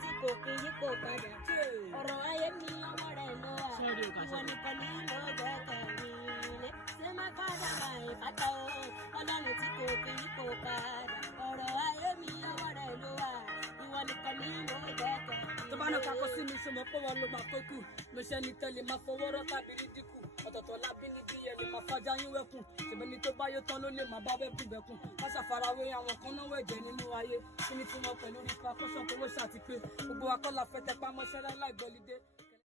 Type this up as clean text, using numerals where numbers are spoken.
tí kò kí yípo padà. Ọ̀rọ̀ ayé mi ọwọ́ rẹ̀ ló wà. Ìwọ nìkan ni mo gbẹ́kẹ̀ mi lé. Ṣé má fàdà máa ìfàtà o? Ọlọ́run tí kò kí yípo padà. Ọ̀rọ̀ ayé mi ọwọ́ rẹ̀ ló wà. Ìwọ nìkan ni mo gbẹ́kẹ̀ mi lé. Tó bá ní kakọ sí mi ṣe mọ̀ pé wọn ló máa tó kù. Mo ṣe ni tẹ́lẹ̀ máa fọwọ́ rọ́ tàbí ní dínkù. Ọ̀tọ̀ọ̀tọ̀ lábí ní bí ẹni máa fàjà yín wẹ́kùn. Ṣèbẹ̀ni tó bá yó tán ló lè máa bá bẹ́kùn bẹ́kùn. Má ṣàfarawé àwọn kan náwó ẹ̀jẹ̀ nínú ayé. Kí ni tí wọ́n pẹ̀lú rí pa kọ́sọ̀ tó wó ṣàti pé gbogbo akọ́là fẹ́ tẹpá mọ́ṣẹ́ láì gbọ́lídé.